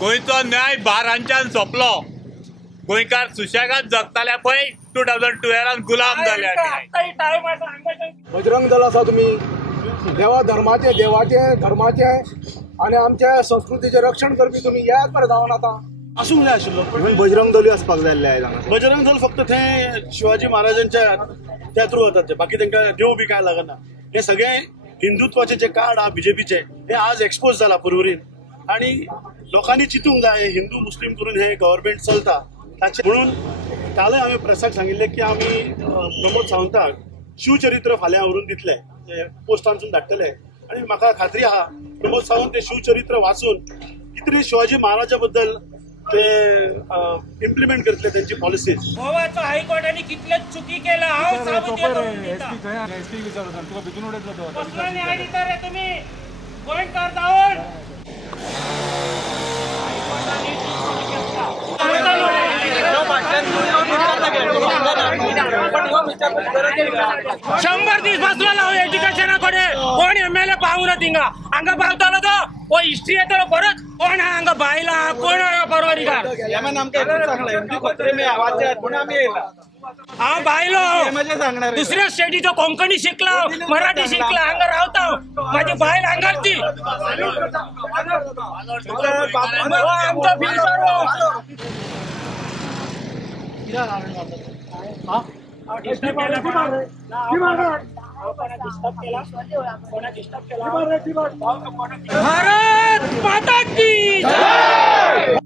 गोंयचो न्याय बारांच्यान सोंपलो। गोंयकार सुशेगाद जगताले पळय 2012 गुलाम जाले। बजरंग दल आसा तुम्ही देवाचे धर्माचे आणि आमच्या संस्कृतीचे रक्षण करपी तुम्ही याच मरे जावन आता असूंक जाय आशिल्लो पण बजरंग दलूय आसपाक जाय आसलें। बजरंग दल फक्त थंय शिवाजी महाराजांच्या त्या थ्रू वतात बाकी तांकां देव बी काय लागना। हे सगळे हिंदुत्वाचे जे कार्ड हा बीजेपीचे हे आज एक्सपोज जाला परवरीन आणि लोकांनी चिंतूंक जाय हिंदू मुस्लिम करून हे गव्हर्नमेंट चलता ताचे म्हणून कालय हांवें प्रेसाक सांगिल्लें की आमी प्रमोद सावंताक शिवचरित्र फाल्यां व्हरून दितले पोस्टांसून धाडटले आणि म्हाका खात्री आहा प्रमोद सावंत ते शिवचरित्र वाचून कितें शिवाजी महाराजा बद्दल ते इम्प्लिमेंट करतले त्यांची पॉलिसी। गोवाचो हायकोर्टाने कितले चुकी केला हांव साबूत न्याय दिता रे तुम्ही गोंयकार जावन शंभर दीस बसलो हांव एज्युकेशनाकडे कोण एमएलए पावूना थिंगा हांगा पावतालो तो वो हिस्ट्री येतलो परत कोण हांगा बायला कोण परवरीकार हांव बायलो दुसऱ्या स्टेटीचो कोंकणी शिकला मराठी शिकला हांगा रावता माझी बायल हांगाची आमचो भारत माता की जय।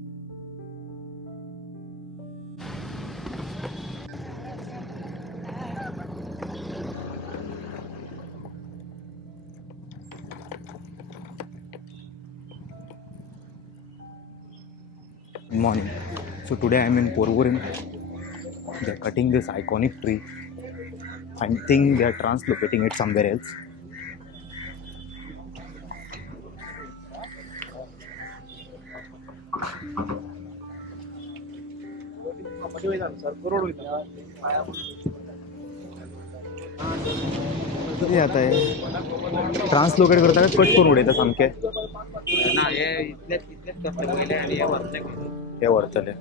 Good morning. So today I am in Porvorim. They are cutting this iconic tree. I think they are translocating it somewhere else. किती आता आहे ट्रान्सलोकेट करता काय कट करून उडयता सामके ना हे इतलेच कष्ट केले आणि हे व्हरतले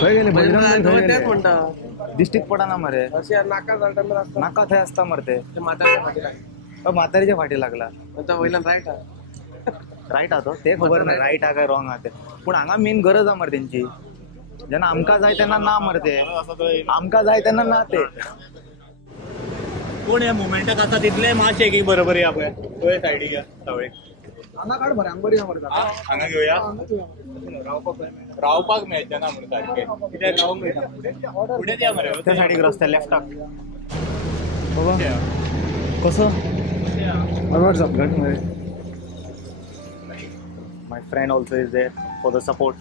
खंय गेले बजरंग दल म्हणटा दिश्टीच पडना मरे नाका थंय आसता मरे ते म्हातारीच्या फाटी लागला वयल्यान रायट आहा तो ते खबर ना रायट आहा काय रॉंग आहा ते पूण हांगा मेन गरज आहा मरे तेंची जेन्ना आमकां जाय तेन्ना ना मरे ते आमकां जाय तेन्ना ना ते कोण या मुवमेंटाक आसा तितले मातशे की बरोबर या पळय तो सायडीक या सावळे हांगा काड मरे हांगा बरी आहा मरे हांगा घेवया रावपाक मेळचें ना म्हणून सारकें कित्याक रावंक मेळटा फुडें या मरे त्या सायडीक रस्त्या लेफ्टाक बाबा कसं घट मरे My friend also is there for the support.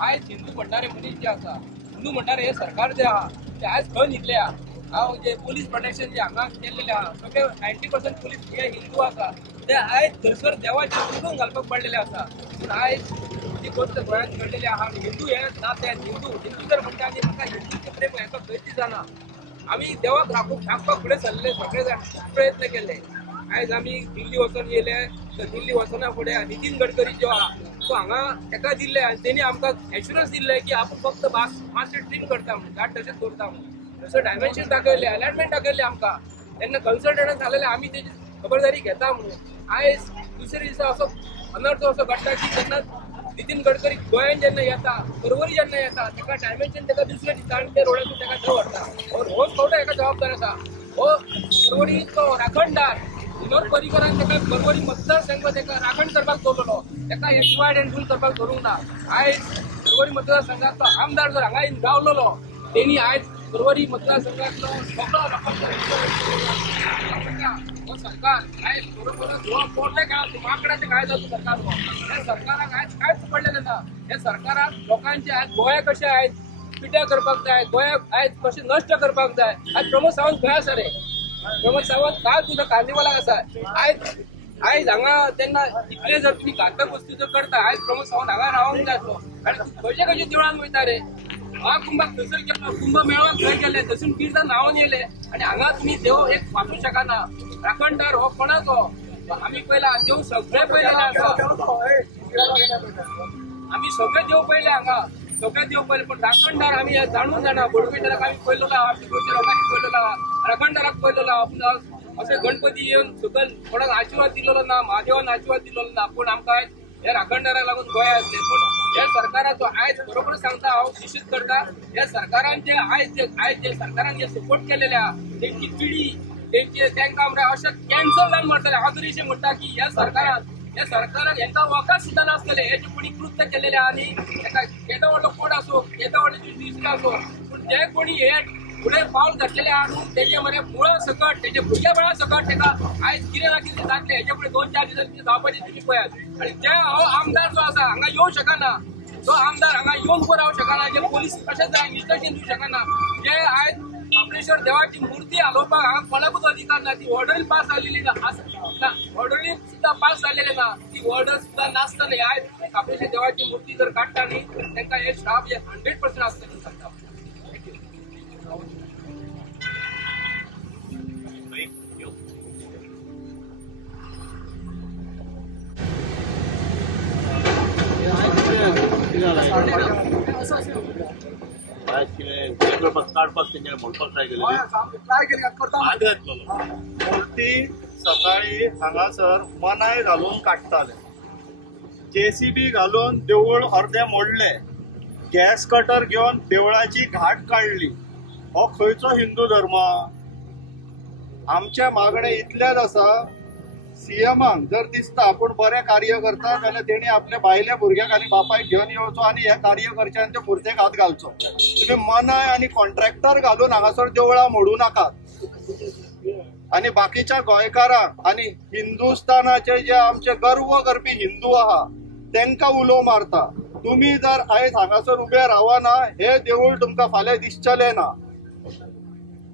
आज हिंदू म्हणणारे मनीस जे आसा हिंदू म्हणणारे हे सरकार जे आहा ते आज खंय न्हिदले आहा हांव जे पुलीस प्रोटेक्शन जे हांगा केल्लेले आहा सगळे 90% पुलीस हे हिंदू आसा ते आयज थंयसर देवाचे उडोवन घालपाक पडलेले आसा पूण आयज जी गोष्ट गोंयांत घडलेली आहा हिंदू हे नाते हिंदू जर म्हणटा आनी म्हाका हिंदूचे प्रेम हेका खंयच दिसना आमी देवाक राखपाक फुडें सरले सगळे जाण प्रयत्न केले आयज आमी दिल्ली वचून येयले तर दिल्ली वचना फुडें नितीन गडकरी जो आहा तो हांगा ताका दिल्ले आनी तेणी आमकां एश्युरन्स दिल्ले की आपूण फक्त मातशें ट्रीट करता म्हणून गाड तशेंच करता म्हणून तसो डायमेन्शन दाखयले अलॉटमेंट दाखयले आमकां तेन्ना कन्सल्टंट जालेले आमी तेजी खबरदारी घेता म्हणून आयज दुसरे दिसा असो अनर्थ असो घडटा की जेन्ना नितीन गडकरी गोंयांत जेन्ना येता परवरी जेन्ना येता ताका डायमेन्शन ताका दुसऱ्या दिसा आनी ते रोडाचेर ताका थंय व्हरता हो फावटो हाका जबाबदार आसा हो परवरीचो राखणदार विनोद पर्रीकरान ताका परवरी मतदारसंघ ताका राखण करपाक दवरलो ताका हे डिवायड एंड रूल करपाक दवरूंक ना आयज परवरी मतदारसंघाचो आमदार जर हांगा येवन गावलोलो तेणी आयज परवरी मतदारसंघातलो सगळो तो सरकार काय बरोबर पोटले काय माकडाचे काय जातो सरकार हे सरकाराक आज कायच पडलेलं ना हे सरकाराक लोकांचे आज गोया कशे आहेत पिट्या करपाक जाय गोया आज कशे नष्ट करपाक जाय आज प्रमोद सावंत खंय आसा रे प्रमोद सावंत काल तुझं कार्निवलाक आसा आज हांगा तेन्ना इतले जर तुम्ही घातक वस्तू जर करता आज प्रमोद सावंत हांगा रावंक जाय आसलो आनी तूं खंयचे खंयचे देवळान वयता रे महाकुंभाक थंयसर गेलो कुंभ मेळाव्याक थंय गेले थंयसून किर्तन न्हांवन येले आनी हांगा तुमी देव एक वाचूंक शकना राखणदार हो कोणाचो आमी पयला देव सगळे पयलेले आसा आमी सगळे देव पयले हांगा सगळे देव पयले पण राखणदार आमी जाणून जाणा बडगुयेंचेराक आमी पयलो ना आमी गोंयच्या लोकांनी पयलो ना राखणदाराक पयलो ना आपण अशें गणपती येवन सकयल कोणाक आशिर्वाद दिलेलो ना महादेवान आशिर्वाद दिलेलो ना पूण आमकां हे राखणदाराक लागून गोंया येतले पूण हे सरकाराचो आयज बरोबर सांगता हांव निश्चित करता हे सरकारान जे आयज जे सरकारान जे सपोर्ट केलेले आहा तेंची पिढी तेंचे तांकां अशें कॅन्सल जावन मरतले हांव तरी अशें म्हणटा की ह्या सरकारान हेंकां वखद सुद्दां नासतले हे जे कोणी कृत्य केलेले आहा न्ही ताका येदो व्हडलो कोण आसूं येदो व्हडले दिसता आसूं पूण जे कोणी हे फुडें पावल घातलेले आहा न्हू तेजे मरे मुळा सकट तेजे भुरग्या बळा सकट ताका आयज कितें ना कितें जातलें हेजे फुडें 2-4 दिसांनी जावपाचें तुमी पळयात आनी जे हो आमदार जो आसा हांगा येवंक शकना तो आमदार हांगा येवन उबो रावंक शकना जे पोलीस कशें जाय इन्स्ट्रक्शन दिवंक शकना जे आयज काप्रेश्वर देवाची मुर्ती हालोवपाक हांगा कोणाकूच अधिकार ना ती ऑर्डर पास जाल्लेली ना ऑर्डरी सुद्दां पास जाल्लेले ना ती ऑर्डर सुद्दां नासतली आयज काप्रेश्वर देवाची मुर्ती जर काडटा न्ही तांकां हे श्राप हे 100% आसतली सांगता काडपाक तेंच्यानी म्हणपाक ट्राय केलेली ट्राय केली करता आधी येतलो मूर्ती सकाळी हांगासर मनाय घालून काडटाले JCB घालून देवूळ अर्धे मोडले गॅस कटर घेवन देवळाची घाट काढली हो खंयचो हिंदू धर्म आमचे मागणे इतलेच आसा सीएमाक जर दिसता आपूण बरें कार्य करता जाल्यार तेणी आपल्या बायल्या भुरग्याक आनी बापायक घेवन येवचो आनी हे कार्य करचे आनी ते मुर्तेक हात घालचो तुम्ही मनाय आनी कॉन्ट्रॅक्टर घालून हांगासर देवळां मोडू नाकात आनी बाकीच्या गोंयकारांक आनी हिंदुस्थानाचे जे आमचे गर्व करपी हिंदू आहा तांकां उलो मारता तुम्ही जर आयज हांगासर उबे रावना हे देवूळ तुमकां फाल्यां दिसचलें ना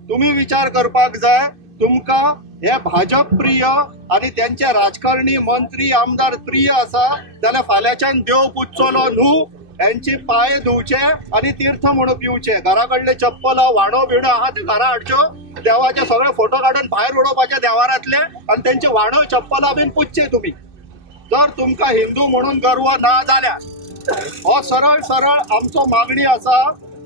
तुम्ही विचार करपाक जाय तुमकां हे भाजप प्रिय आणि त्यांचे राजकारणी मंत्री आमदार प्रिय आसा जाल्यार फाल्यांच्यान देव पुजचलो न्हू यांचे पाय धुवचे आणि तीर्थ म्हणून पिवचे घरा कडले चप्पल वाणो बिणो आहा ते घरा हाडच्यो देवाचे सगळे फोटो काढून भायर उडोवपाचे देवारांतले आणि त्यांचे वाणो चप्पलां बीन पुजचे तुम्ही जर तुमकां हिंदू म्हणून गर्व ना जाल्यार हो सरळ सरळ आमचो मागणी आसा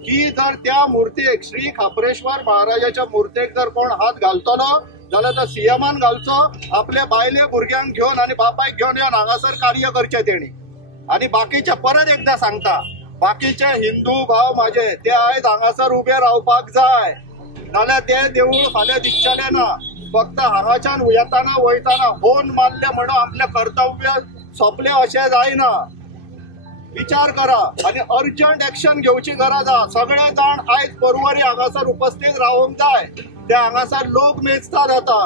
की जर त्या मुर्तेक श्री खापरेश्वर महाराजाच्या मुर्तेक जर कोण हात घालतलो जाल्यार तो सीएमान घालचो आपले बायले भुरग्यांक घेवन आनी बापायक घेवन येवन हांगासर कार्य करचें तेणी आनी बाकीचे परत एकदां सांगता बाकीचे हिंदू भाव माझे ते आयज हांगासर उबे रावपाक जाय नाल्यार ते देवूळ फाल्यां दिसचलें ना फक्त हांगाच्यान येताना वयताना होन मारले म्हणून आपले कर्तव्य सोंपले अशें जायना विचार करा आणि अर्जंट एक्शन घेवची गरज आहा सगळे जाण आयज परवरी हांगासर उपस्थित रावूंक जाय ते हांगासर लोक मेजता जाता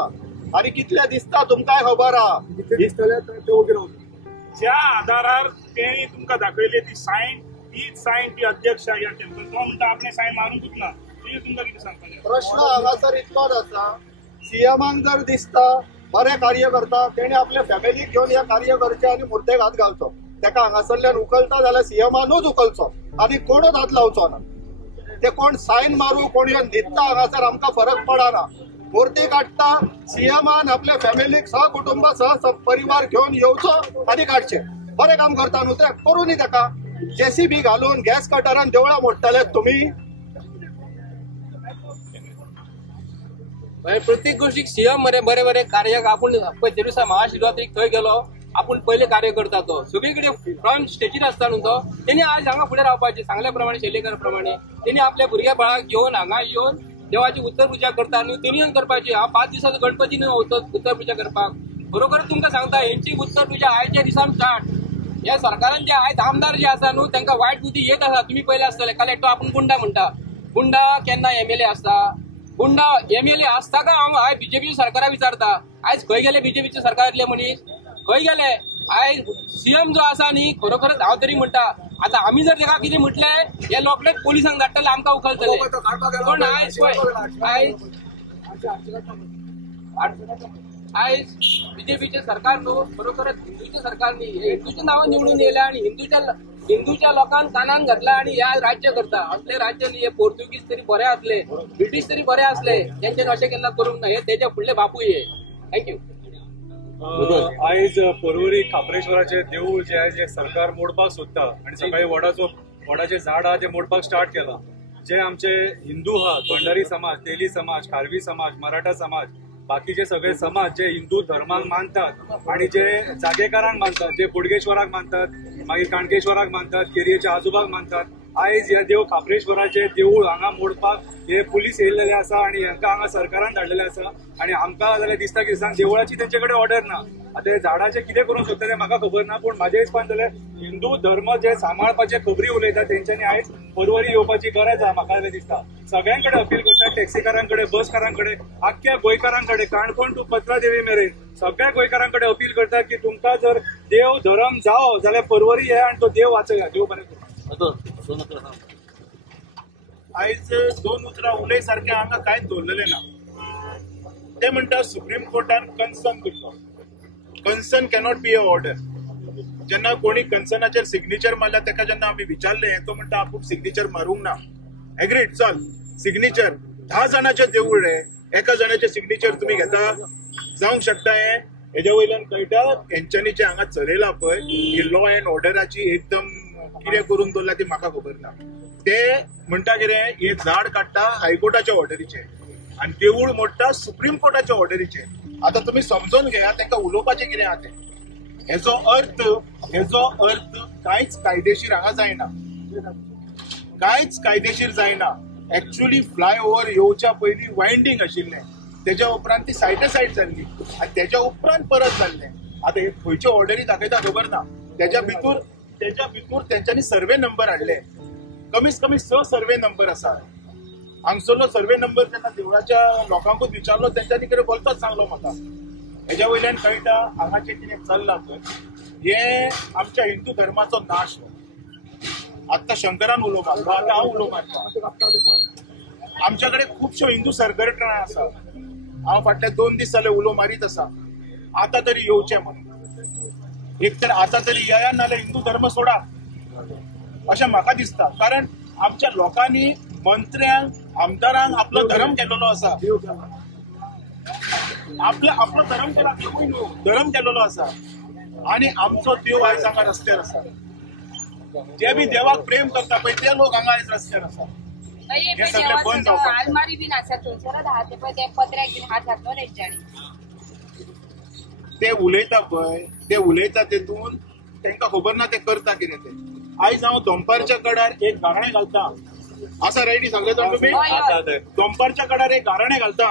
आणि कितले दिसता तुमकां खबर आहा दिसतले ते उबे रावता ज्या आधारार तेणी तुमकां दाखयली ती सायन तीच सायन ती अध्यक्ष या टेम्पल तो म्हणटा आपणे सायन मारूंकूच ना ती तुमकां कितें सांगपाचें प्रश्न हांगासर इतकोच आसा सीएमाक जर दिसता बरें कार्य करता तेणी आपल्या फॅमिलीक घेवन हे कार्य करचें आनी मुर्तेक हात घालचो तेका हांगासरल्यान उखलता जाल्यार सीएमानूच उखलचो आनी कोणूच हात लावचो ना ते कोण सायन मारू कोण येवन न्हिदता हांगासर आमकां फरक पडना मुर्ती काडटा सीएमान आपल्या फॅमिलीक सहकुटुंब परिवार घेवन येवचो आनी काडचे बरें काम करता न्हू ते करूनी तेका JCB घालून गॅस कटरान देवळां मोडटले तुमी प्रत्येक गोष्टीक सीएम मरे बरे बरे कार्य आपूण ते दिसा महाशिवरात्रीक थंय गेलो आपूण पयले कार्य करता तो सगळीकडे प्रायम स्टेजीर आसता न्हू तो तेणी आज हांगा फुडें रावपाचें सांगल्या प्रमाणे शेलेकर प्रमाणे तेणी आपल्या भुरग्या बाळाक घेवन हांगा येवन देवाची उत्तर पुजा करता न्हू तेणी करपाची हांव 5 दिसाचो गणपती न्हू उत्तर पुजा करपाक बरोबर तुमकां सांगता हेंची उत्तर पुजा आयच्या दिसान स्टार्ट ह्या सरकारान जे आयज आमदार जे आसा न्हू तांकां वायट बुद्धी येत आसा तुम्ही पयले आसतले काल एकटो आपूण गुंडा म्हणटा गुंडा केन्ना MLA आसता गुंड MLA असता का हांव बीजेपीच्या सरकारा विचारता आयज खंय गेले बीजेपीचे सरकारांतले मनीस खंय गेले आयज CM जो आसा न्ही खरोखरच हांव तरी म्हणटा आता आम्ही जर ताका कितें म्हटलें हे लोकलेच पोलिसांक धाडटले आमकां उखलतले पण आयज बीजेपीचे सरकार न्हू खरोखरच हिंदूचे सरकार न्ही हे हिंदूचे नांव निवडून येयल्या आणि हिंदूच्या लोकांक कानान घातला आणि ह्या राज्य करता असले राज्य न्ही हे पोर्तुगीज तरी बरे आसले ब्रिटीश तरी बरे आसले तेंच्यानी अशें केन्ना करूंक ना हे तेजे फुडले बापूय हे थँक्यू आयज पर्वरी खापरेश्वराचे देऊळ जे आहे जे सरकार मोडपाक सोदता आणि सकाळी वडाचे झाड आहा ते मोडपाक स्टार्ट केला जे आमचे हिंदू आहा भंडारी समाज तेली समाज खारवी समाज मराठा समाज बाकीचे सगळे समाज जे हिंदू धर्माक मानतात आणि जे जागेकारांक मानतात जे बोडगेश्वराक मानतात मागीर काणकेश्वराक मानतात केरयेच्या आजोबाक मानतात आयज हे देव खापरेश्वराचे देऊळ हांगा मोडपाक हे पुलीस येयलेले आसा आणि हांकां हांगा सरकारान धाडलेले आसा आणि आमकां जाल्यार दिसता की देवळाची तेंचे कडेन ऑर्डर ना आता हे झाडाचे कितें करूंक सोदता तें म्हाका खबर ना पूण म्हाज्या हिसपान जाल्यार हिंदू धर्म जे सांबाळपाचे खबरी उलयता तेंच्यांनी आयज पर्वरी येवपाची गरज आहा म्हाका जाल्यार दिसता सगळ्यां कडेन अपील करता टॅक्सीकारां कडेन बसकारां कडेन आख्ख्या गोंयकारां कडेन काणकोण टू पत्रादेवी मेरेन सगळ्या गोंयकारां कडेन अपील करता की तुमकां जर देव धर्म जावो जाल्यार पर्वरी ये आनी तो देव वाचया देव बरें करूं आयज दोन उतरां उलय सारखे हांगा कांयच दवरलेले ना ते म्हणटा सुप्रीम कोर्टान कन्सर्न दिलो concern cannot be a order जेन्ना कोणी कन्सर्नाचेर सिग्नेचर मारला तेका जेन्ना आमी विचारले तो म्हणटा आपूण सिग्नेचर मारूंक ना एग्रीड चल सिग्नेचर 10 जाणांचे देवूळ रे एका जाणाचे सिग्नेचर तुम्ही घेता जावंक शकता हेज्या वयल्यान कळटा हेंच्यांनी जे हांगा चलयला पळय ही लॉ अँड ऑर्डराची एकदम कितें करून दवरला ती म्हाका खबर ना ते म्हणटा कितें हे झाड काडटा हायकोर्टाच्या ऑर्डरीचे आणि देवूळ मोडटा सुप्रीम कोर्टाच्या ऑर्डरीचे आता तुम्ही समजून घेया तांकां उलोवपाचें कितें आहा तें हेजो अर्थ कांयच कायदेशीर हांगा जायना कांयच कायदेशीर जायना एक्चुअली फ्लायओव्हर येवच्या पयलीं वायंडींग आशिल्लें तेज्या उपरांत ती सायड जाल्ली आनी तेज्या उपरांत परत जाल्लें आतां हे खंयचे ऑर्डरी दाखयता खबर ना तेज्या भितूर तेंच्यांनी सर्वे नंबर हाडले कमीत कमी 6 सर्वे नंबर आसा हांगसरलो सर्वे नंबर जेन्ना देवळाच्या लोकांकूच विचारलो तेंच्यांनी कितें बोलतोच सांगलो म्हाका हेज्या वयल्यान कळटा हांगाचें कितें चल्लां पळय हे आमच्या हिंदू धर्माचो नाश आत्तां शंकरान उलो मारलो आतां हांव उलो मारता आमच्या कडेन खुबश्यो हिंदू संघटना आसा हांव फाटले 2 दीस जाले उलो मारीत आसा आतां तरी येवचें म्हणून एक तर आतां तरी येया नाल्यार हिंदू धर्म सोडा अशें म्हाका दिसता कारण आमच्या लोकांनी मंत्र्यांक आमदारांक आपलो धर्म केलेलो आसा आपलो धर्म केलेलो आसा आणि आमचो देव आयज हांगा रस्त्यार आसा जे बी देवाक प्रेम करता पळय ते लोक हांगा आयज रस्त्यार आसा हे सगळे बंद जावपाक आलमारी बीन आसा थंयसरच आहा ते पळय ते पत्र्याक बीन हात घातलो तेंच्यांनी ते उलयता तेतून तांकां खबर ना ते करता कितें ते आयज हांव दनपारच्या कडार एक गाराणें घालता आसा रेडी सांगले जाण तुम्ही दनपारच्या कडार एक गाराणें घालता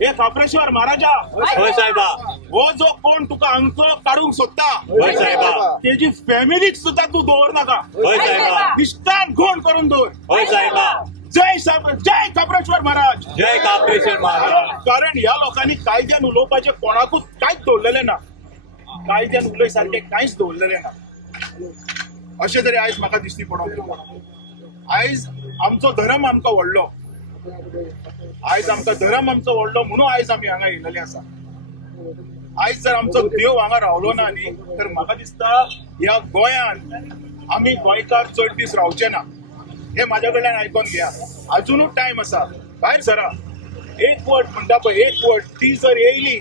हे खापरेश्वर महाराजा होय साहेबा हो जो कोण तुका हांगचो काडूंक सोदता होय साहेबा तेजी फॅमिलीक सुद्धा तू दवर नाका होय साहेबा निश्ठान घोण करून दवर होय साहेबा जय खापरेश्वर महाराज जय खापरेश्वर महाराज कारण ह्या लोकांनी कायद्यान उलोवपाचे कोणाकूच कांयच दवरलेलें ना कायद्यान उलय सारखे कांयच दवरलेलें ना अशें तरी आयज म्हाका दिश्टी पडोंक आयज आमचो धर्म आमकां व्हडलो म्हणून आयज आमी हांगा येयलेले आसा आयज जर आमचो देव हांगा रावलो ना न्ही तर म्हाका दिसता ह्या गोंयान आमी गोंयकार चड दीस रावचे ना हे म्हाज्या कडल्यान आयकोन घेया अजुनूच टायम आसा भायर सरा एक वट म्हणटा पळय एक वट ती जर येयली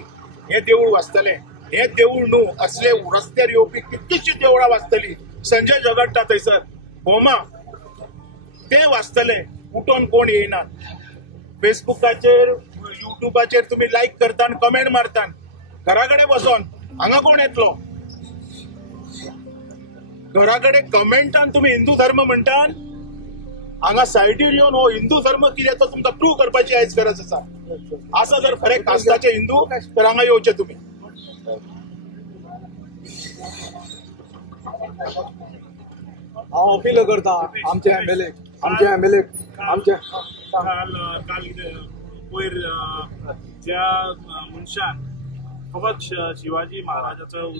हे देवूळ वाचतलें हे देवूळ न्हू असले रस्त्यार येवपी कितलीशीं देवळां वाचतली संजय जगट्टा थंयसर भोमा ते वाचतले उठोन कोण येयनात फेसबुकाचेर युट्यूबाचेर तुम्ही लायक करता आनी कमेंट मारता घरा कडेन बसोन हांगा कोण येतलो घरा कडेन कमेंटान तुम्ही हिंदू धर्म म्हणटा हांगा सायडीर येवन हो हिंदू धर्म कितें तो तुमकां प्रूव करपाची आयज गरज आसा जर खरे कास्ताचे हिंदू तर हांगा येवचे तुमी हांव अपील करता आमचे एमएलए काल पयर ज्या मनशान फकत शिवाजी महाराजाचं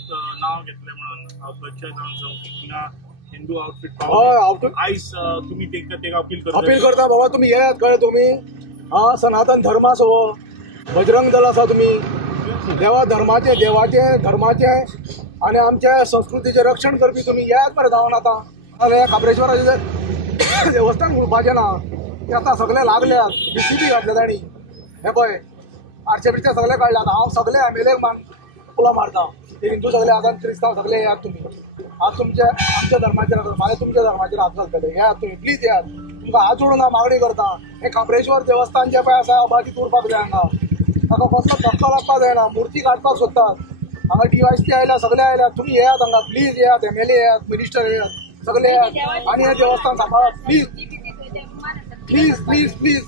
नाव घेतलें म्हणून खंयच्याय जावन हिंदू आउटफिट हय outfit आयज तुम्ही तेका अपील करता बाबा तुम्ही येयात कळ्ळे तुम्ही सनातन धर्म आसो बजरंग दल आसा तुम्ही देवाचे धर्माचे आणि आमच्या संस्कृतीचे रक्षण करपी तुम्ही येयात बरें जावन आता नाजाल्यार खाबरेश्वराचें देवस्थान उरपाचें ना ते आतां सगळे लागल्यात BCB घातल्या तांणी हे पळय आरचे सगळे काडल्यात हांव सगळे एमएलए फुलां मारता ते हिंदू सगळे आतां क्रिस्तांव सगळे येयात तुम्ही आज आमच्या धर्माचेर फाल्यां तुमच्या धर्माचेर हात घालतले येयात तुम्ही प्लीज येयात तुमकां हात जोडून हांव मागणी करता हे खाबरेश्वर देवस्थान जे पळय आसा अबाजीत उरपाक जाय हांगा ताका कसलो धक्को लागपाक जायना मूर्ती काडपाक सोदतात हांगा DYSP आयल्या सगळे आयल्यात तुम्ही येयात हांगा प्लीज येयात MLA येयात मिनिस्टर येयात सगळे येयात आणि हे देवस्थान सांबाळात प्लीज प्लीज प्लीज प्लीज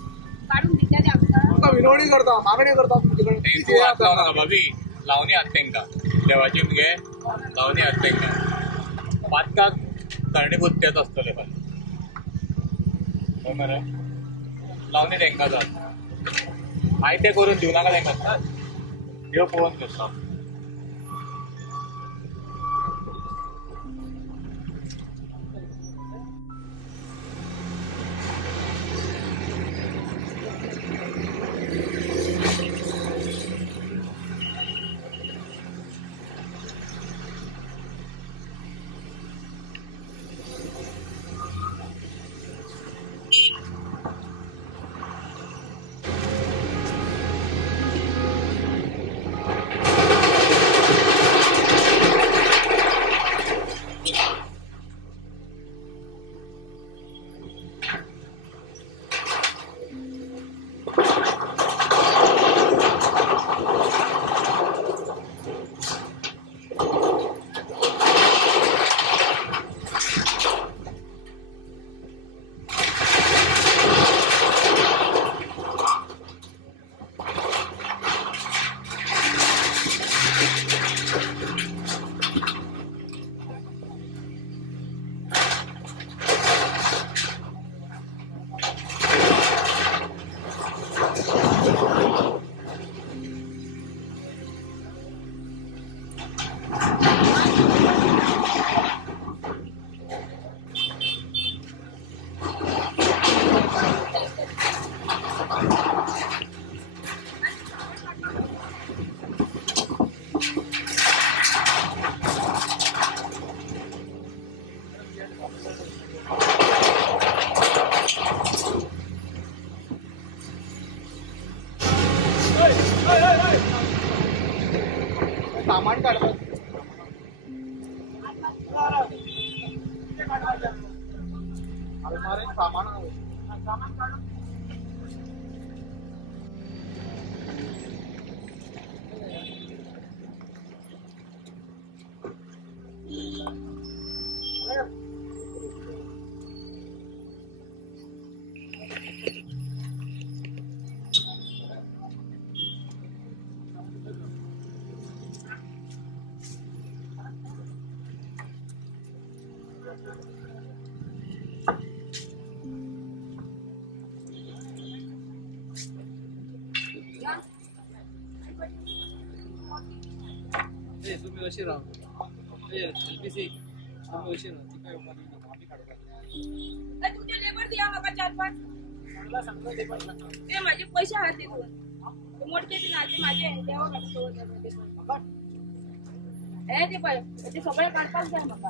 तुमकां विनवणी करता मागणी करता तुमचे कडेन प्लीज येयात भाभी लावणी हात तेंका देवाची मुगे लावणी हात तेंका पातकाक कारणीभूत तेच आसतले फाल्यां मरे लावणी तेंका जाता हाय ते करून दिवं नाका तेंका देव पळोवन करता सामान काढतात सामान तुम्ही अशी राहा LPC तुम्ही अशी राहा ती काय आम्ही काढू तुमचे लेबर द्या मला 4-5 ते माझे पैसे आहेत ते मोठे ते नाचे माझे द्यावं लागतं हे ते पण ते सगळे काढपाक जाय मला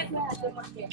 एक नाही ते मोठे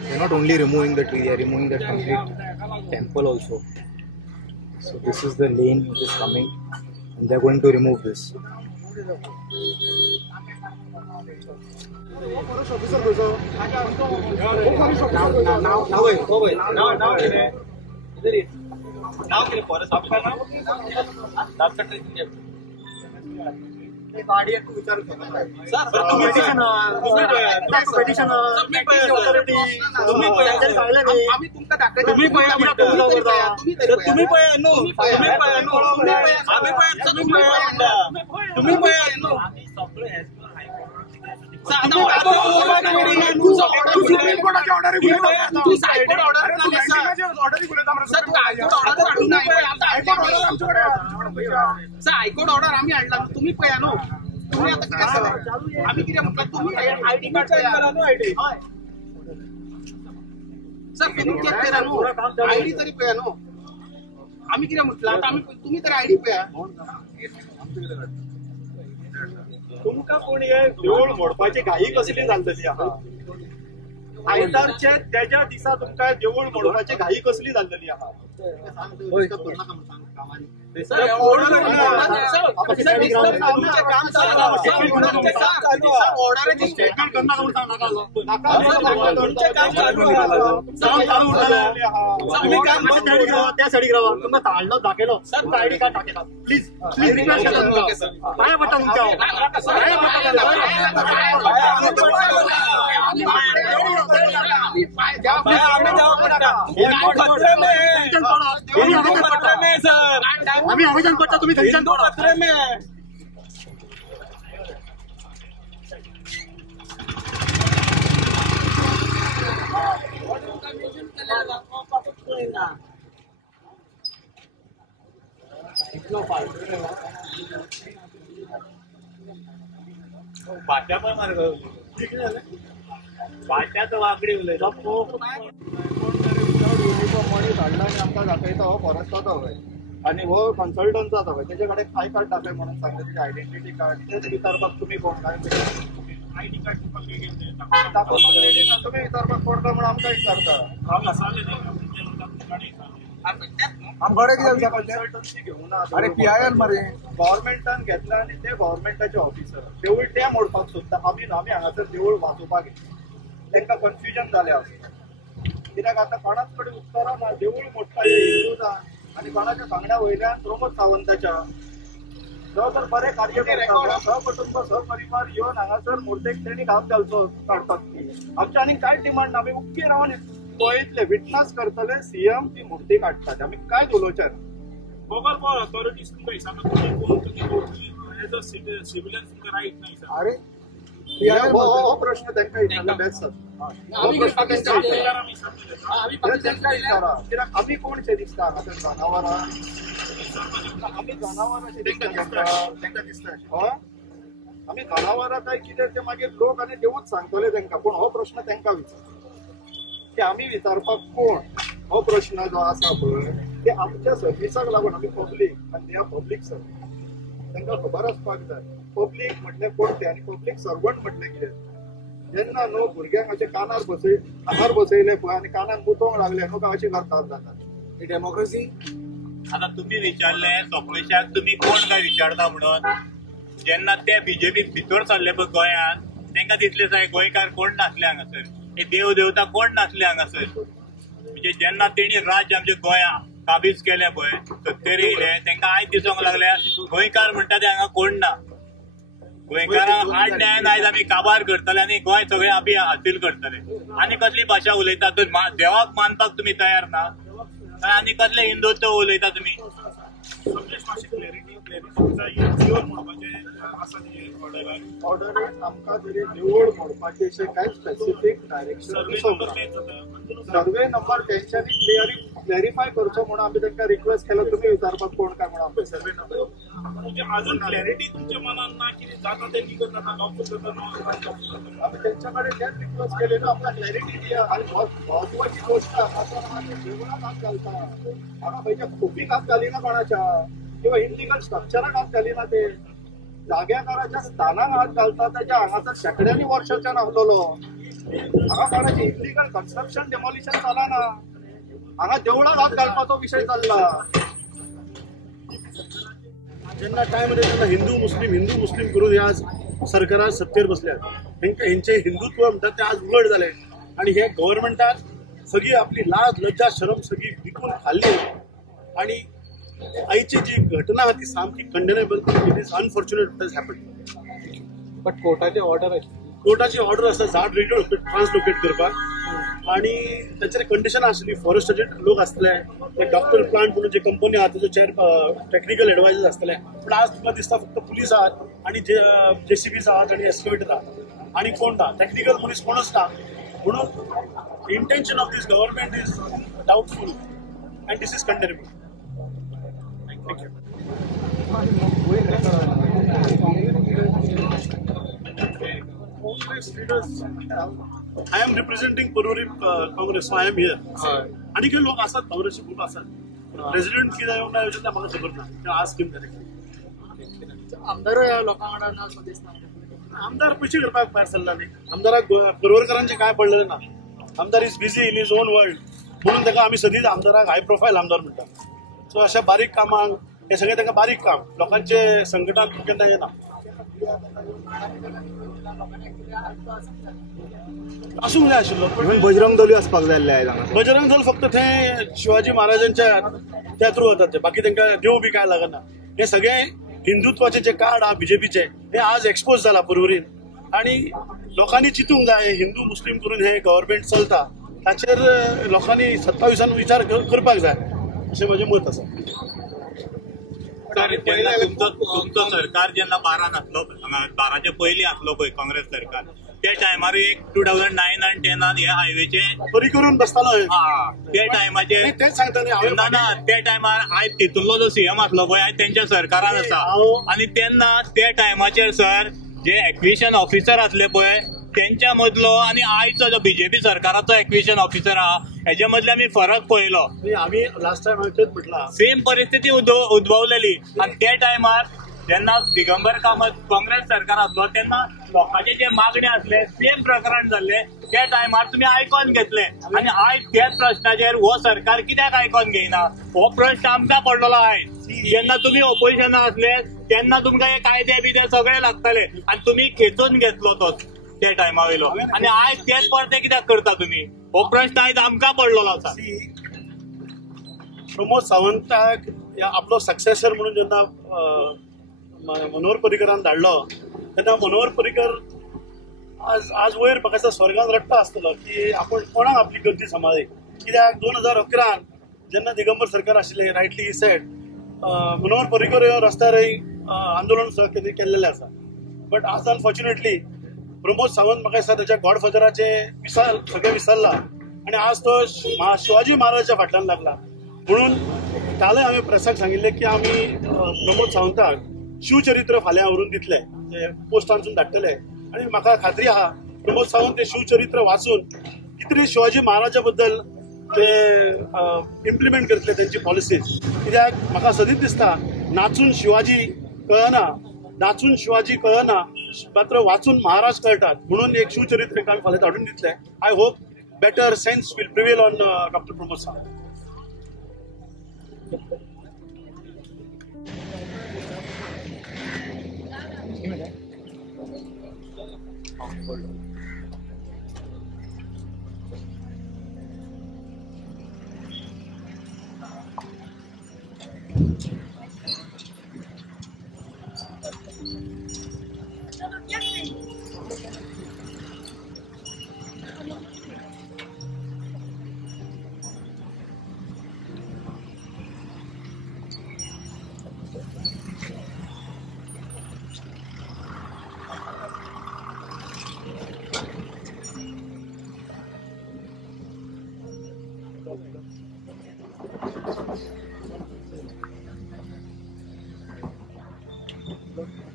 They're not only removing the tree, they are removing the complete temple also. So this is the lane which is coming, and they're going to remove this. High court order आम्ही आणला तुम्ही पळया नो तुम्ही आता किती आम्ही किती म्हटलं तुम्ही आयडी कार्ड करा नो आयडी सर तुम्ही चेक करा नो आयडी तरी पळया नो आम्ही किती म्हटलं आता आम्ही तुम्ही तरी आयडी पळया तुमका कोण हे देऊळ मोडपाची घाई कसली जाल्ली आहा आयतारचे त्याच्या दिसा तुमका देऊळ मोडपाची घाई कसली जाल्ली आहा त्या साडी रावा तुमका ताळलो दाखयलो सर आयडी कार्ड टाकेला प्लीज प्लीज रिक्वेस्ट करता काय बता तुमच्या आम्ही आवेदन करता तुम्ही थंयच्यान पडा बाट्या पण मार्ग बाट्यात वाकडी उलयता युनिफॉर्म मनीस हाडला आनी आमकां दाखयता हो फॉरेस्टाचो हय आनी हो कन्सल्टंटचा हय तेजे कडेन आय कार्ड दाखय म्हणून सांगता तेजे आयडेंटिटी कार्ड तेच विचारपाक तुमी कोण काय आयडी कार्ड दाखोवपाक रेडी ना तुमी विचारपाक पडटा म्हणून आमकां विचारता आमकडे कितें कन्सल्टन्सी घेवना अरे PIL मरे गव्हर्मेंटान घेतला आनी ते गव्हर्मेंटाचे ऑफिसर देवूळ ते मोडपाक सोदता आमी हांगासर देवूळ वाचोवपाक तांकां कन्फ्युजन जालें आसता कित्याक आतां कोणाच कडेन उत्तरां ना देवूळ मोडपाचें हिंदूजा आनी कोणाच्या सांगण्या वयल्यान प्रमोद सावंताच्या जर बरें कार्य करता सहकुटुंब सहपरिवार येवन हांगासर मुर्तेक तेणी घात घालचो काडपाक आमच्या आनी कांय डिमांड ना आमी उक्की रावन पळयतले विटनस करतले CM ती मूर्ती काडटात आमी कांयच उलोवचे गोगल ऑथॉरिटीज तुमकां हिसाब सिव्हिलियन तुमकां रायट नाही सर अरे हो प्रश्न तांकां विचारला बेस्ट कित्याक आमी कोणशे दिसता हांगासर जनावरां आमी जनावरांशे तांकां दिसता हय आमी जनावरां काय कितें ते मागीर लोक आनी देवूच सांगतले तांकां पूण हो प्रश्न तांकां विचार की आमी विचारपाक कोण हो प्रश्न जो आसा पळय ते आमच्या सर्विसाक लागून आमी पब्लीक आनी दे आर पब्लीक सर्वीस तांकां खबर आसपाक जाय पब्लीक म्हटलें कोण ते आनी पब्लीक सर्वंट म्हटलें कितें जेन्ना न्हू भुरग्यांक अशें कानार बसयले पळय आनी कानान मुतोंक लागले न्हू काय अशी करतात जाता ही डेमोक्रेसी आता तुम्ही विचारले चौकशेक तुम्ही कोण काय विचारता म्हणून जेन्ना ते BJP भितर सरले पळय गोंयांत तांकां दिसले जाय गोंयकार कोण नासले हांगासर हे देव देवता कोण नासले हांगासर म्हणजे जेन्ना तेणी राज्य आमच्या गोंया काबीज केलें पळय सत्तेर येयले तांकां आयज दिसूंक लागल्या गोंयकार म्हणटा ते हांगा कोण ना गोंयकारांक आड न्यायान आयज आमी काबार करतले आनी गोंय सगळें आमी हासील करतले आनी कसली भाशा उलयता तर देवाक मानपाक तुमी तयार ना आनी कसले हिंदुत्व उलयता तुमी मातशी क्लॅरिटी ऑर्डरीन आमकां जरी देवूळ मोडपाचे अशें कांय स्पेसिफीक डायरेक्शन सर्वे नंबर तेंच्यांनी क्लॅरिफाय करचो म्हणून आमी तांकां रिक्वेस्ट केलो तुमी विचारपाक कोण काय म्हणून आमचे सर्वे नंबर म्हणजे अजून क्लॅरिटी तुमच्या मनात ना कितें जाता तें निघत जाता आमी तेंच्या कडेन तेच रिक्वेस्ट केली ना आमकां क्लॅरिटी दिया आनी म्हत्वाची गोश्ट आतां देवळाक हात घालता हांगा खंयच्या खोपीक हात घालिना कोणाच्या किंवा इलिगल स्ट्रक्चराक हात घालिना ते जाग्याकाराच्या स्थानाक हात घालता तेच्या हांगासर शेकड्यांनी वर्षाच्यान आहलोलो हांगा कोणाचे इलिगल कन्स्ट्रक्शन डेमोलिशन चलना हांगा देवळाक हात घालपाचो विशय चल्ला जेन्ना टायम तेन्ना हिंदू मुस्लीम करून हे आज सरकारान सत्तेर बसल्यात तांकां हेंचे हिंदुत्व म्हणटा ते आज उघड जाले आणि हे गव्हर्नमेंटाक सगळी आपली लाज लज्जा शरम सगळी विकून खाल्ली आणि आयची जी घटना ती सामकी condemnable it is unfortunate has happen but कोर्टाची ऑर्डर आसा झाड ट्रान्सलोकेट करपाक आणि त्याचे कंडिशन आसली फॉरेस्टाचे लोक आसतले ते डॉक्टर प्लांट म्हणून जे कंपनी आहा त्याचे चेअर टेक्निकल एडवायजर्स आसतले पण आज तुमकां दिसता फक्त पुलीस आहात आणि JCBs आहात आणि एस्टिमेटर आहात आणि कोण आहात टेक्निकल पुलीस कोणच ना म्हणून intention of this government is doubtful and this is condemnable. I am representing Porvorim Congress, so I am here. आणि काही लोक असतात काँग्रेसचे खूप असतात प्रेसिडेंट किती येऊन नाही योजना मला खबर नाही आज स्कीम डायरेक्ट आमदार लोकांकडे ना दिसता आमदार पैसे करपाक भायर सरला न्ही आमदाराक पर्वरकरांचे काय पडलेले ना आमदार is busy in is on world म्हणून ताका आमी सदींच आमदाराक हाय प्रोफायल आमदार म्हणटा सो अशा बारीक कामांक हे सगळे ताका बारीक काम लोकांचे संकटांत केन्ना येना असूंक जाय आशिल्लो इवन बजरंग दलूय आसपाक जाय हांगा बजरंग दल फक्त थंय शिवाजी महाराजांच्या त्या थ्रू वतात ते बाकी तांकां देव बी काय लागना हे सगळे हिंदुत्वाचे जे कार्ड आहा बीजेपीचे हे आज एक्सपोज जाला पर्वरीन आणि लोकांनी चिंतूंक जाय हिंदू मुस्लीम करून हे गव्हर्नमेंट चलता ताचेर लोकांनी 27 विचार करपाक जाय अशें म्हजें मत आसा. तुमचो सरकार जेन्ना 12 आसलो 12च्या पयलीं आसलो पळय काँग्रेस सरकार त्या टायमार एक 2009 आनी 10 हे हायवेचे बरी करून बसतालो त्या टायमाचेर तेच सांगताले ना त्या टायमार आयज तितूंतलो जो सीएम आसलो पळय आयज तेंच्या सरकारान आसा आनी तेन्ना त्या टायमाचेर सर जे एक्विजिशन ऑफिसर आसले पळय त्यांच्या मदलो आणि आयचो जो बीजेपी सरकाराचो एक्विजिशन ऑफिसर आहा हेच्या मदले आमी फरक पळयलो. आमी लास्ट टायम तेच म्हटला सेम परिस्थिती उद्भवलेली आणि त्या टायमार जेन्ना दिगंबर कामत काँग्रेस सरकार आसलो तेन्ना लोकांचे जे मागणी आसले सेम प्रकरण जाल्ले त्या टायमार तुमी आयकून घेतले आणि आयज त्याच प्रश्नाचेर हो सरकार कित्याक आयकून घेयना हो प्रश्न आमकां पडलेलो आयज. जेन्ना तुमी ऑपोजिशनाक आसले तेन्ना तुमकां हे कायदे बिदे सगळे लागताले आणि तुमी खेचून घेतलो तो त्या टायमा वयलो आणि आयज तेच परते कित्याक करता तुमी हो प्रश्न आयज आमकां पडलेलो आसा. प्रमोद सावंताक आपलो सक्सेसर म्हणून जेन्ना मनोहर पर्रीकरान धाडलो तेन्ना मनोहर पर्रीकर आज वयर म्हाका दिसता स्वर्गांत रडटा आसतलो की आपण कोणाक आपली गद्दी सांबाळ्ळी कित्याक 2011 जेन्ना दिगंबर सरकार आशिल्लें rightly he said Manohar Parrikar रस्त्यारय आंदोलन केल्लेलें आसा बट आज अनफॉर्च्युनेटली प्रमोद सावंत म्हाका दिसता त्याच्या गॉडफादराचे सगळे विसरला आणि आज तो शिवाजी महाराजाच्या फाटल्यान लागला म्हणून कालय हांवें प्रेसाक सांगिल्लें की आमी प्रमोद सावंताक शिवचरित्र फाल्यां व्हरून दितले पोस्टांसून धाडटले आणि म्हाका खात्री आहा प्रमोद सावंत ते शिवचरित्र वाचून कितें शिवाजी महाराजा बद्दल ते इम्प्लिमेंट करतले त्यांची पॉलिसीज कित्याक म्हाका सदींच दिसता नाचून शिवाजी कळना मात्र वाचून महाराज कळटात म्हणून एक शिवचरित्र आमी फाल्यां धाडून दितले. I hope better sense will prevail on doctor Pramod Sawant.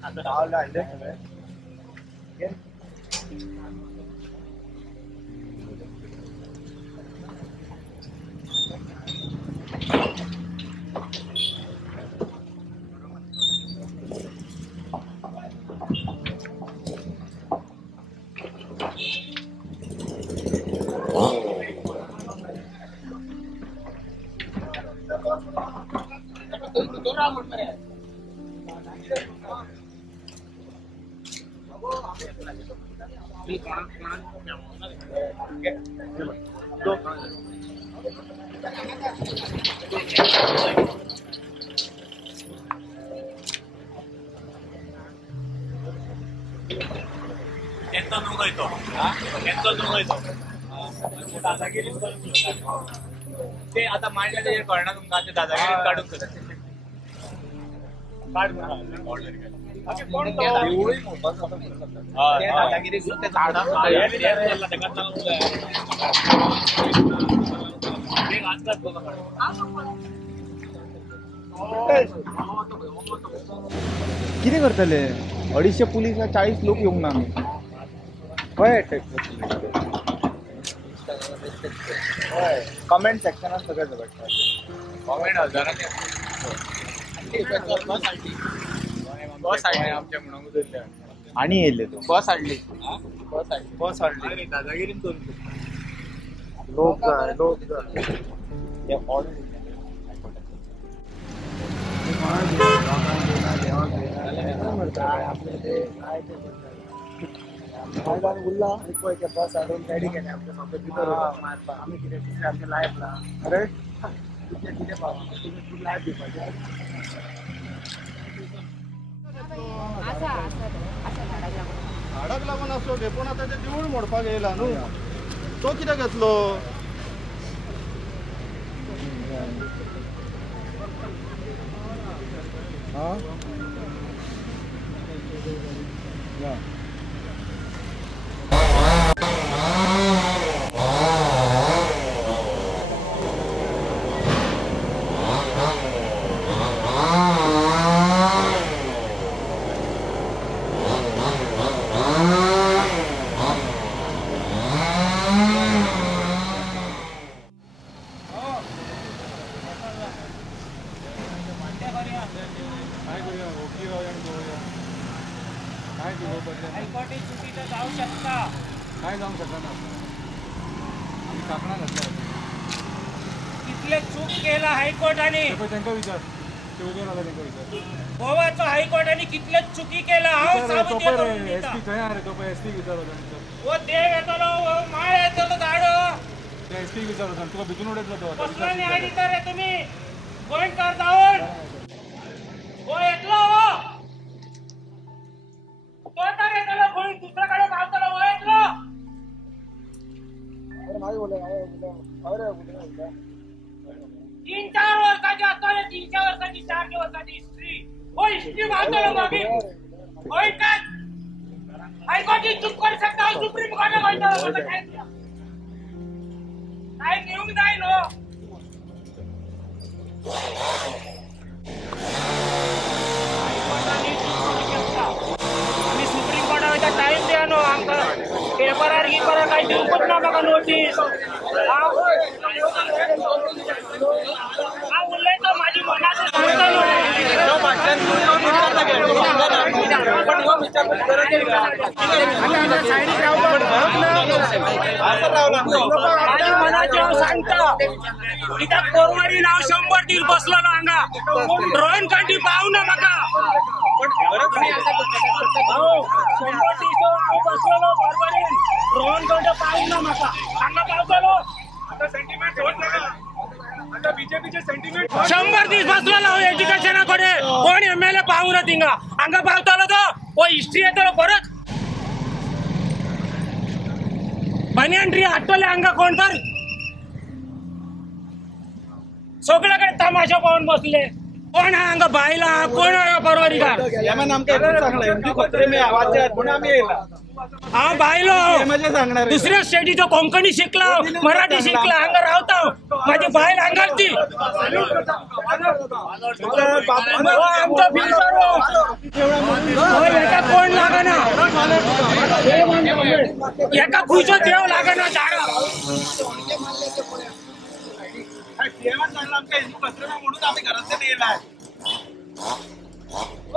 त्यांचा नुंग येतो त्यांचा नुंग येतो दादागिरीच करून ते आता मांडलं ते कळणार तुमका ते दादागिरीत काढून किती करतले 250 पोलीस 40 लोक येऊन ना आम्ही होय कमेंट सेक्शनात सगळं भेटतात कॉमेंट हजारांनी बस आहे आमच्या म्हणून आणि येले तो बस आणली बस आणली दादागिरी करून लोक झाडाक लागून असो घे पण आता ते देऊळ मोडपाक येयला न्हू तो कित्याक घेतलो हायकोर्टात चुकीचं जाऊ शकता काय जाऊ शकता ना आम्ही काकणा घातला तिथले चूक केला हायकोर्टाने त्यांना विचार ते उभे राहिला त्यांना विचार गोवाचं हायकोर्टाने कितले चुकी केला हांव साबुत करून दिता एसपी खंय आरे तो एसपी विचारलो त्यांचा वो देव येतलो वो माळ येतलो गाडो ते एसपी विचारलो तुका भितून उडयतलो तो कसला न्याय दिता रे तुम्ही गोंयकार जाऊन वो येतलो तो तर येतलो गोंय दुसऱ्याकडे धावतलो वो येतलो 3-4 वर्षाची असताना 3 वर्षाची 4 वर्षाची हिस्ट्री वो हिस्ट्री मागतलो मागे गोंयकार हायकोर्टात चूक करू शकता सुप्रीम कोर्टात वयतलो काय घेऊन जायलो आम्ही सुप्रीम कोर्टात टाइम द्या नो आमका पेपरार गिपरार काय दिवपूच ना म्हाका नोटीस उलयतो माझी मनाचं सांगतो माझी मनाची हांव सांगता कित्याक पोरवारीन हांव 100 दीस बसलेलो हांगा ड्रॉईंग कांटी पावना म्हाका 100 दीस हांव बसलेलो पोरवारीन ड्रॉईंग कांटी पावना म्हाका हांगा पावतलो आता सेंटिमेंट होत नाका आता बीजेपीचे सेंटिमेंट 100 दीस बसलेलो हांव एज्युकेशना कडे कोण एमएलए पावना थिंगा हांगा पावतलो तो वो हिस्ट्री येतलो परत बनियान ट्री हाडटले हांगा कोण तर सगळ्याकडे तमाशा पाहून बसले कोण हांगा बायला कोण परवारीकार आमकां चांगला हिंदी खत्रे में आवाज आम्ही येयला हांव भायलो दुसऱ्या स्टेटीचो कोंकणी शिकला मराठी शिकला हांगा रावता माझी बायल हांगाची आमचो फिल्टर एका कोण लागना एका खुयचो देव लागना झाडा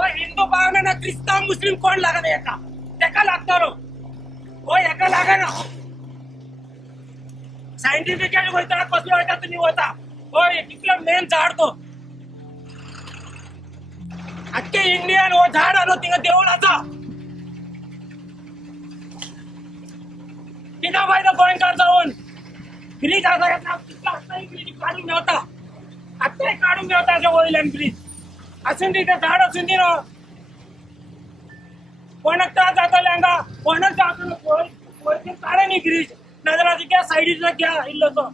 हिंदू पावना ना क्रिस्ताव मुस्लिम कोण लागना एका तेका लागतालो हो एका लागना सायंटिफिकली वयता कसलो वयता तुम्ही वता हो कितलो मेन झाड तो अख्खे इंडियन हो झाड आलो तिंगा देऊळ आसा किना फायदा गोंयकार जाऊन ब्रिज आसा येता कितलो आसताय ब्रिज काढून मेवता आत्ताय काढून मेवता अशें वयल्यान ब्रिज असून ती ते झाड असून ती न्हू कोणाक त्रास जातले हांगा कोणाक जातलो वयरती काडा न्ही ब्रिज नाजाल्यार घ्या सायडीचो घ्या इल्लोसो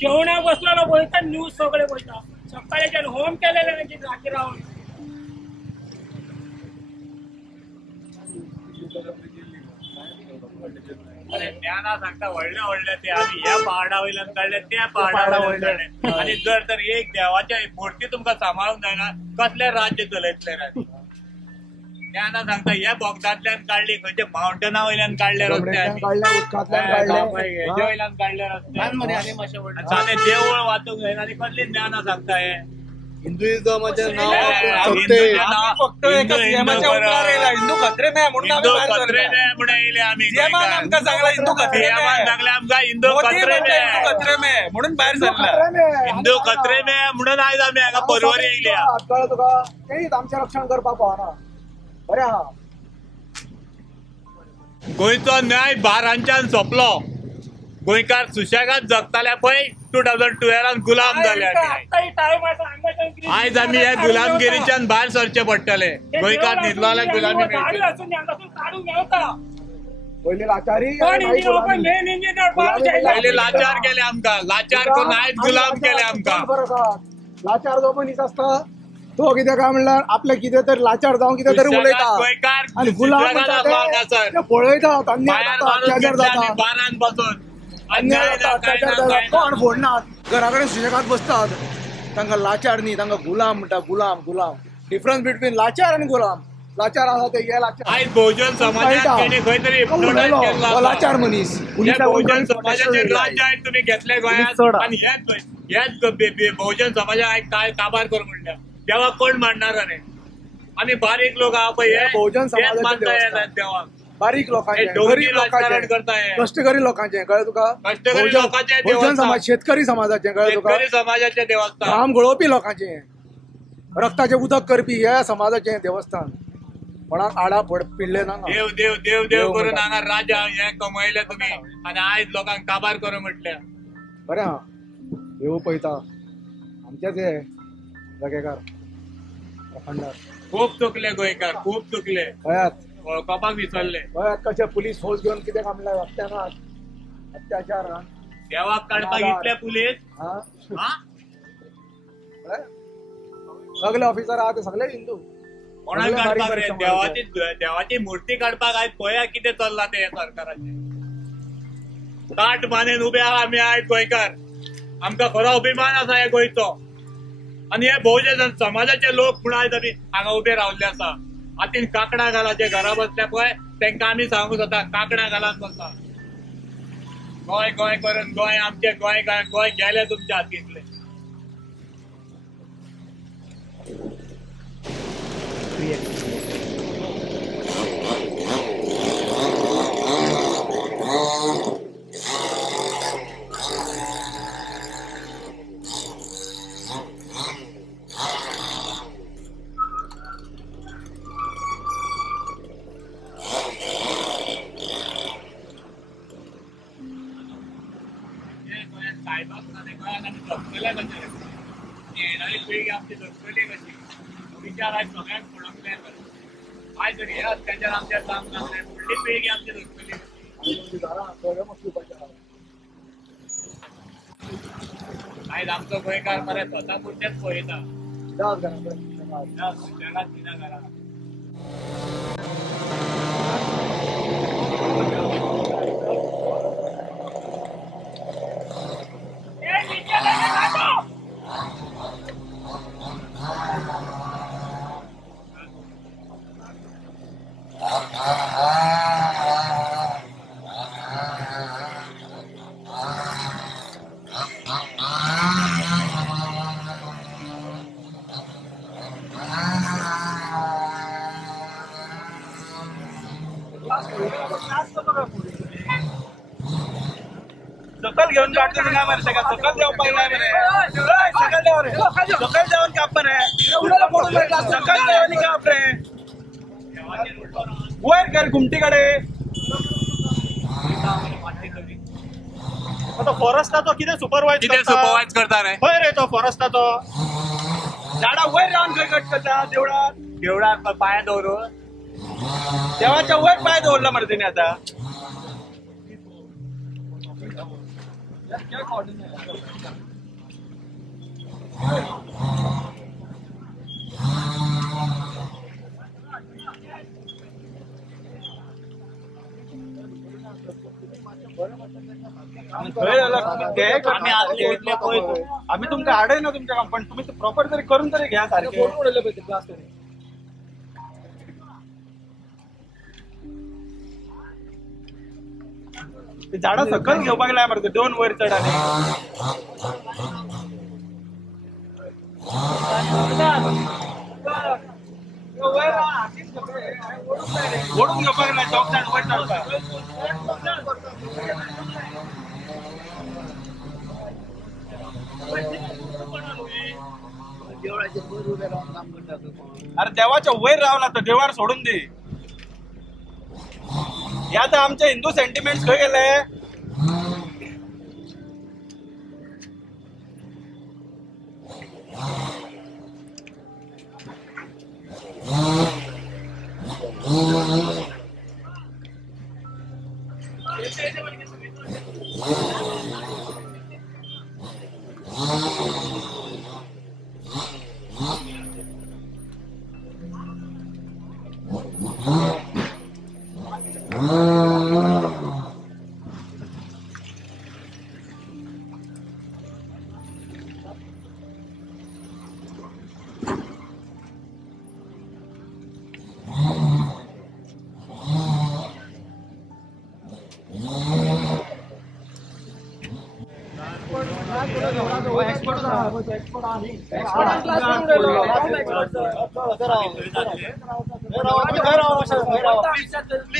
जेवणाक बसलेलो वयता न्यूज सगळे वयता सकाळच्यान होम केलेले राती रावन अरे ज्ञाना सांगता व्हडले व्हडले ते आम्ही ह्या पहाडा वयल्यान काडले त्या पहाडा वयल्यान काडले आणि जर तर एक देवाच्या मूर्ती तुमकां सांभाळूंक जायना कसले राज्य चलयतले रे ज्ञाना सांगता ह्या बोगदांतल्यान काडली खंयचे माउंटना वयल्यान काडले रस्ते हेजे वयल्यान काडले रस्ते साधे देवूळ वाचूंक जायना आनी कसली ज्ञाना सांगता हे हिंदुइझमाचे फक्त एका सीएमाच्या उतरार येयला हिंदू खत्रे नाही म्हणून आम्ही भायर खत्रे सरले. नाही म्हणून येयले आमी सीएमान आमकां सांगला हिंदू खत्रे सीएमान सांगले आमकां हिंदू खत्रे हिंदू खत्रे में म्हणून भायर सरला हिंदू खत्रे में म्हणून आयज आमी हांगा परवरी येयल्या कळ्ळें तुका तेच आमचें रक्षण करपाक पावना बरें आहा गोंयचो न्याय बारांच्यान सोंपलो गोंयकार सुशेगाद जगताले पळय 2012 गुलाम जाले आयज आमी ह्या गुलामगिरीच्यान भायर सरचे पडटले गोंयकार न्हिदलो जाल्यार गुलामी पयलीं लाचारी पयलीं लाचार केले आमकां लाचार करून आयज गुलाम केले आमकां लाचार जो मनीस आसता तो कितें काय म्हणल्यार आपले कितें तरी लाचार जावं कितें तरी उलयता गोंयकार आनी गुलाम म्हणटा ते पळयतात अन्याय जाता अत्याचार जाता बारान बसून अन्याय जाता अत्याचार जाता कोण फोडनात घरा कडेन सुशेगाद बसतात तांकां लाचार न्ही तांकां गुलाम म्हणटा गुलाम गुलाम डिफरन्स बिटवीन लाचार आनी गुलाम लाचार आसा ते हे लाचार आयज बहुजन समाजात खंय तरी हिप्नोटायज केल्लो आसा. लाचार मनीस बहुजन समाजाचे राज्य आयज तुमी घेतले गोंयांत आनी हेच बहुजन समाजाक आयज काय काबार कर म्हणल्या देवाक कोण मानणार रे आमी बारीक लोक आहा पळय हे बहुजन समाजाचे देवाक बारीक लोकांचे डोंगरी गरीब राजकारण लोकांचे करता हे कष्टकरी लोकांचे कळ्ळें तुका कष्टकरी लोकांचे बहुजन देवस्थान समाज शेतकरी समाजाचे कळ्ळें तुका शेतकरी समाजाचे देवस्थान घाम गळोवपी लोकांचे रक्ताचे उदक करपी ह्या समाजाचे देवस्थान कोणाक आडा पिडले ना देव देव देव देव करून हांगा राजा हे कमयले तुमी आनी आयज लोकांक काबार कर म्हटल्या बरें आहा येवू पळयता आमचेच हे जागेकार अखंडार खूब चुकले गोंयकार खूब चुकले गोंयांत वळखपाक विसरले गोंयांत कशे पुलीस फौज घेवन कितें काम म्हणल्यार अत्याचार देवाक काडपाक इतले पुलीस हा हा सगळे ऑफिसर आहा ते सगळे हिंदू कोणाक काडपाक रे देवाची मूर्ती काडपाक आयज पळया कितें चल्ला ते सरकाराचे ताट बांदून उबे आहा आमी आयज गोंयकार आमकां खरो अभिमान आसा हे गोंयचो आनी हे बहुजन समाजाचे लोक म्हूण आयज आमी हांगा उबे रावल्ले आसा हातीन कांकणां घाला जे घरा बसल्या पळय तांकां आमी सांगूंक जाता कांकणां घालात बसा गोंय गोंय करून गोंय आमचे गोंय गोंय गेले तुमच्या हातींतले येणारी पिढी आमची जगतली कशी विचार आज सगळ्यांक फुडकले आयज जर हे अत्याचार आमच्या जावंक लागले फुडली पिळगी आमची जगतली आयज आमचो गोंयकार मरे स्वता पुरतेच पळयता जगात कितें करा सकल घेऊन काढतो काय मारते का सकल देव पाहिजे सकल देव रे सकल देऊन काप रे सकल देवानी काप रे वर कर घुमटीकडे आता फॉरेस्टाचो कितें सुपरवायज करता रे खंय रे तो फॉरेस्टाचो झाडा वयर रावन खंय कट करता देवळात देवळात पांय दवरून देवाच्या वर पाय दवरला मरे तेणी आता आम्ही तुमका आडय ना तुमच्या काम पण तुम्ही प्रॉपर तरी करून तरी घ्या सारखे ते झाडा सकल घेवपाक लाय मरे दोन वयर चढ आले ओढून घेवपाक लाय चौक झाड वयर चढपाक अरे देवाच्या वयर रावला तर देवार सोडून दे या तर आमचे हिंदू सेंटिमेंट्स खंय गेले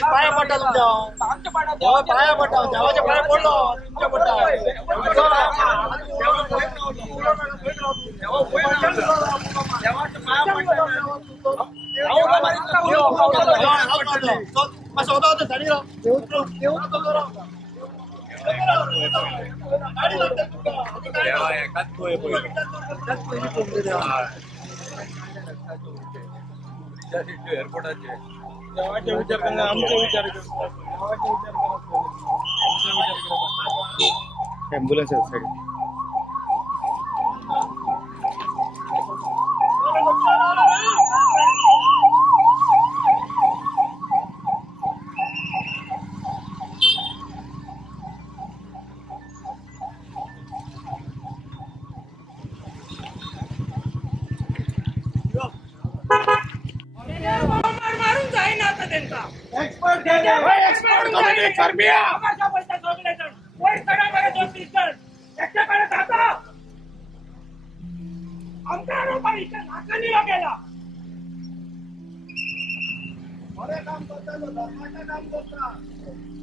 पाया पडटा तुमच्या पाया पडटा देवाच्या पाया पडलो तुमच्या पडटा एअरपोर्टाचे देवाचे विचार करणार आमचे विचार ॲम्ब्युलन्स आहे साईड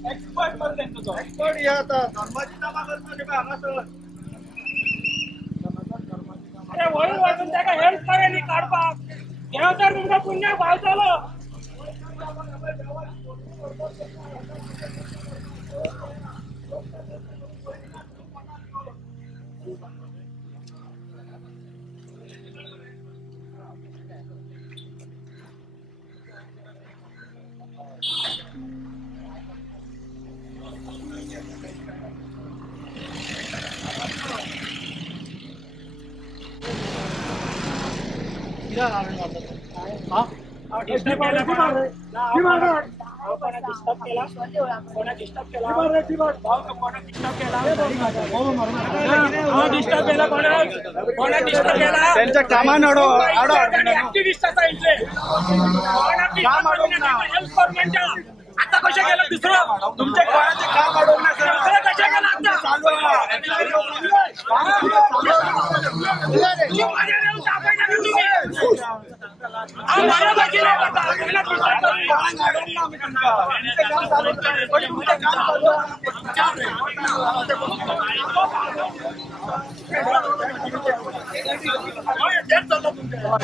एक्सपर्ट मध्ये एक्सपर्ट या आता धर्माची नामा करतो का हांगासर अरे वळून वाजून त्याका हेल्प करेली काढपाक देव तर तुमचा पुण्य भावतालो डिस्टर्ब केला कोणा डिस्टर्ब केला कोणा डिस्टर्ब केला डिस्टर्ब केला कोणा डिस्टर्ब केला त्यांच्या कामानं ऍक्टिव्हिस्टाचा इंटरेस्ट आता कशा केलं दुसरं तुमच्या कोणाचे काम अडवण्याचं कशा केलं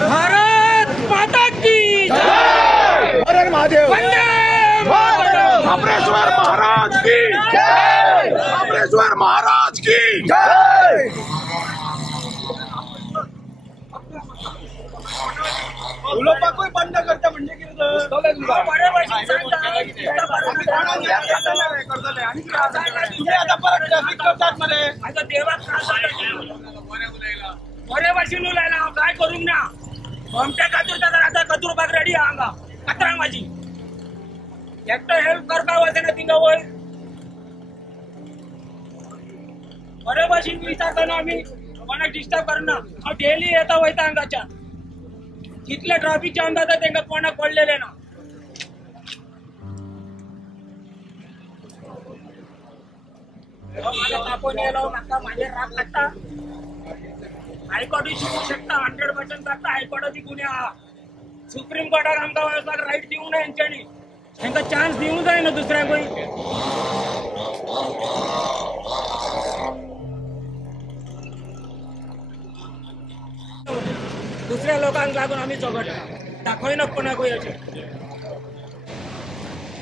भारत माता की हर महादेव महाबळेश्वर महाराज की जय महाबळेश्वर महाराज की जय बंद करता म्हणजे बरेवाशी लायला काय करू ना आमच्या कातूर आता कतूर बाग रेडी हांगा कतरा माझी एकटं हेल्प करता वळते ना तिंगा वय बरेवाशी विचारताना आम्ही कोणाक डिस्टर्ब करना डेली येता वयता हांगाच्या जितले ट्रॅफिक जाम जाता तेंका कोणाक पडलेले ना माझ्या तापोन येलो म्हाका माझे राग काडटा हायकोर्टात शिकू शकता 100% जाता हायकोर्टाची गुन्हे आहा सुप्रीम कोर्टाक आमकां वचपाक रायट दिवंक ना हेंच्यांनी तांकां चान्स दिवंक जाय ना दुसऱ्यांकूय दुसऱ्या लोकांक लागून आम्ही झगडटा दाखयना कोणाकूय अशें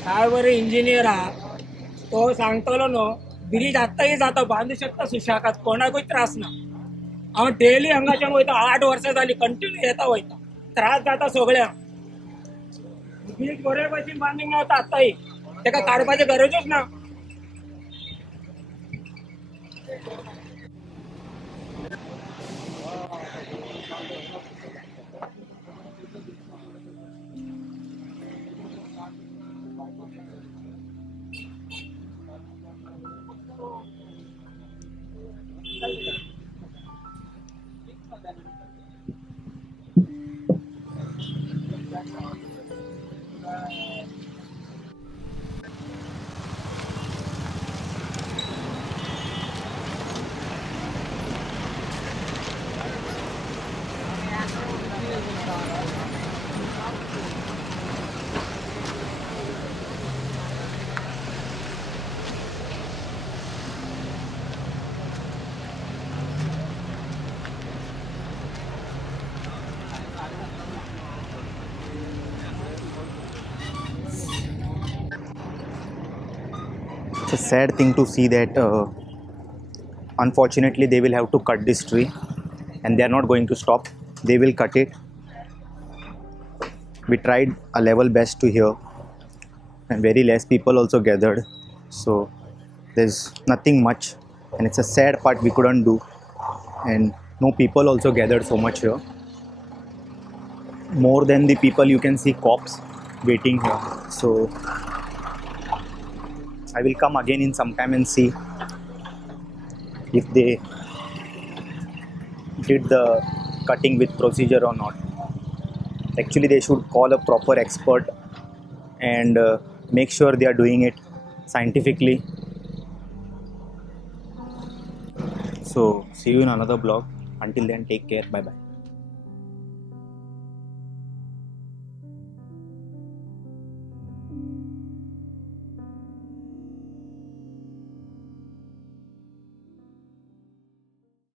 काय बरे इंजिनियर आहा तो सांगतलो न्हू ब्रिज आत्ताही जाता बांधू शकता सुशाखात कोणाकूय त्रास ना हांव डेली हांगाच्यान वयता 8 वर्सां जाली कंटिन्यू येता वयता त्रास जाता सगळ्यांक ब्रिज बरे भशेन बांदूंक मेळटा आत्ताही ताका काडपाची गरजूच ना It's a sad thing to see that unfortunately they will have to cut this tree and they are not going to stop. They will cut it. We tried a level best to hear and very less people also gathered, so there's nothing much and it's a sad part we couldn't do, and no people also gathered so much here. More than the people you can see cops waiting here, so I will come again in some time and see if they did the cutting with procedure or not. Actually, they should call a proper expert and make sure they are doing it scientifically. So, see you in another vlog. Until then, take care. Bye bye.